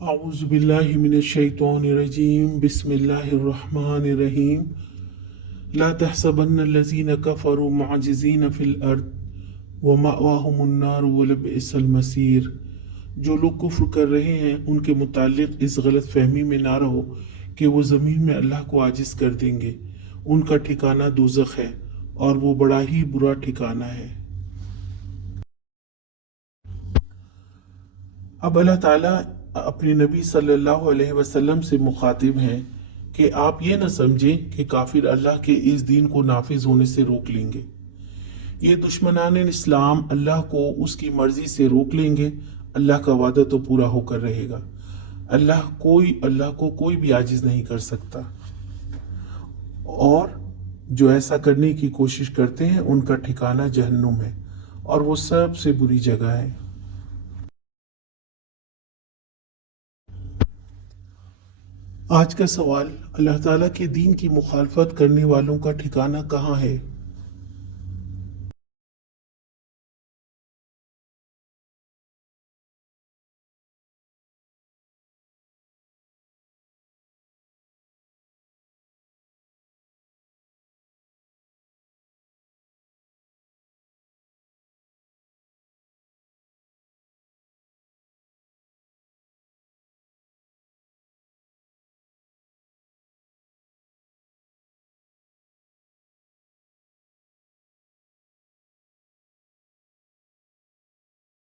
اعوذ باللہ من الشیطان الرجیم بسم اللہ الرحمن الرحیم لا تحسبن الذین کفروا معجزین فی الارض ومأواہم النار ولبئس المصیر۔ جو لوگ کفر کر رہے ہیں ان کے متعلق اس غلط فہمی میں نہ رہو کہ وہ زمین میں اللہ کو عاجز کر دیں گے۔ ان کا ٹھکانہ دوزخ ہے اور وہ بڑا ہی برا ٹھکانہ ہے۔ اب اللہ تعالیٰ اپنے نبی صلی اللہ علیہ وسلم سے مخاطب ہیں کہ آپ یہ نہ سمجھیں کہ کافر اللہ کے اس دین کو نافذ ہونے سے روک لیں گے۔ یہ دشمنان اسلام اللہ کو اس کی مرضی سے روک لیں گے۔ اللہ کا وعدہ تو پورا ہو کر رہے گا۔ اللہ کو کوئی بھی عاجز نہیں کر سکتا، اور جو ایسا کرنے کی کوشش کرتے ہیں ان کا ٹھکانہ جہنم ہے اور وہ سب سے بری جگہ ہے۔ آج کا سوال، اللہ تعالیٰ کے دین کی مخالفت کرنے والوں کا ٹھکانہ کہاں ہے؟